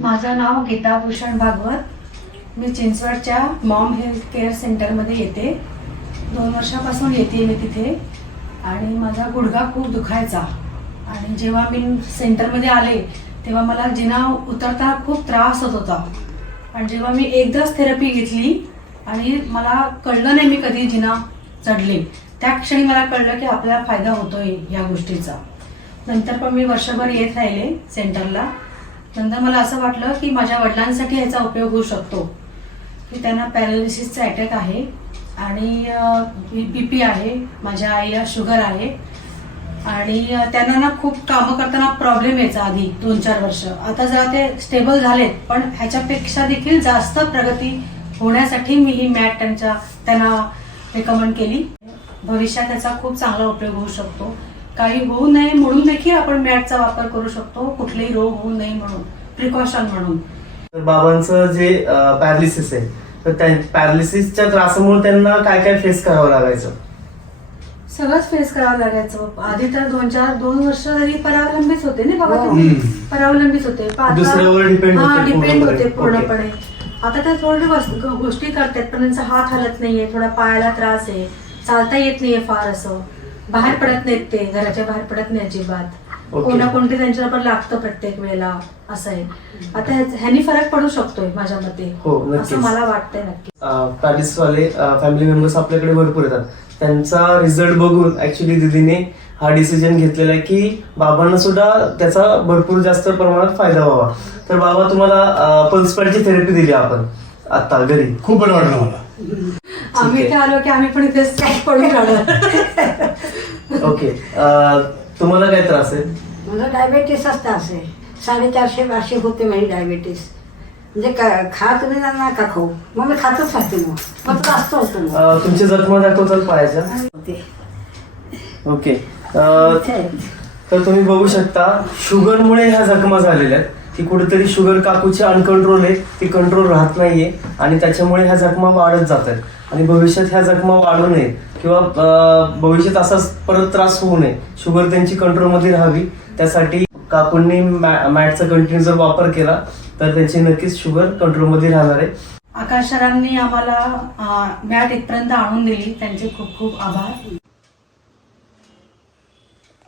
माझं नाव गीता भूषण भागवत. मी चिंचवडच्या Maugham health care सेंटरमध्ये येते. 2 वर्षापासून येते मी तिथे. आणि माझा गुडघा खूप दुखायचा. आणि जेव्हा मी सेंटरमध्ये आले तेव्हा मला जिना उतरताना खूप त्रास होत होता. आणि जेव्हा मी एकदाच थेरपी घेतली आणि मला कळलं नाही मी कधी जिना चढले, त्या क्षणी मला कळलं की आपल्याला फायदा होतोय या गोष्टीचा. नंतर पण मी वर्षभर येत राहिले सेंटरला. नंतर मला असं वाटलं की माझ्या वडिलांसाठी याचा उपयोग होऊ शकतो, की त्यांना पॅरालिसिसचा अटॅक आहे आणि BP आहे, माझ्या आईला शुगर आहे आणि त्यांना ना खूप कामं करताना प्रॉब्लेम यायचा आधी 2-4 वर्ष. आता जरा ते स्टेबल झालेत, पण ह्याच्यापेक्षा देखील जास्त प्रगती होण्यासाठी मी ही मॅट त्यांना रेकमेंड केली. भविष्यात त्याचा खूप चांगला उपयोग होऊ शकतो. काही होऊ नये म्हणून देखील आपण मॅटचा वापर करू शकतो, कुठलेही रोग होऊ नये म्हणून, प्रिकॉशन म्हणून. बाबांचं जे पॅरालिसिस आहे, तर त्या पॅरालिसिसच्या त्रासामुळे त्यांना काय काय फेस करावं लागायचं? सगळंच फेस करावं लागायचं. आधी तर 2 वर्ष तरी परावलंबीच होते ना बाबा, परावलंबीच होते, दुसऱ्यावर डिपेंड होते पूर्णपणे. आता त्या थोड्या गोष्टी करतात, पण त्यांचा हात हलत नाहीये, थोडा पायाला त्रास आहे, चालता येत नाहीये फार, असं बाहेर पडत नाहीत, ते घराच्या बाहेर पडत नाही अजिबात. कोणा कोणते त्यांच्यावर लागतं प्रत्येक वेळेला, असं आहे. आता ह्यानी फरक पडू शकतोय माझ्या मते, असं मला वाटतंय नक्की. पॅरालिसिस वाले फॅमिली मेंबर्स आपल्याकडे भरपूर येतात. त्यांचा रिझल्ट बघून ऍक्च्युली दीदीने हा डिसिजन घेतलेला आहे की बाबांना सुद्धा त्याचा भरपूर जास्त प्रमाणात फायदा व्हावा. तर बाबा, तुम्हाला पल्स पॅडची थेरपी दिली आपण आता घरी, खूप बरं वाटलं मला. आम्ही इथे आलो की आम्ही पण इथे पडून राहणार. ओके, तुम्हाला काय त्रास आहे? मला डायबेटीस असतं, असे 450 होते माझी डायबेटीस. म्हणजे खा तुम्ही ना का खाऊ, मग मी खातच राहते, मग त्रास होतो. तुमची जखमा दाखवतात पायाच्या? ओके, तर तुम्ही बघू शकता शुगरमुळे ह्या जखमा झालेल्या आहेत, की कुठेतरी शुगर काकूची अनकंट्रोल आहे, ती कंट्रोल राहत नाहीये आणि त्याच्यामुळे ह्या जखमा वाढत जात आहेत. आणि भविष्यात ह्या जखमा वाढू नये किंवा भविष्यात असाच परत त्रास होऊ नये, शुगर त्यांची कंट्रोलमध्ये राहावी, त्यासाठी काकूंनी मॅटचा कंटिन्यू जर वापर केला तर त्यांची नक्कीच शुगर कंट्रोलमध्ये राहणार आहे. आकाश सरांनी आम्हाला मॅट इथपर्यंत आणून दिली, त्यांचे खूप खूप आभार.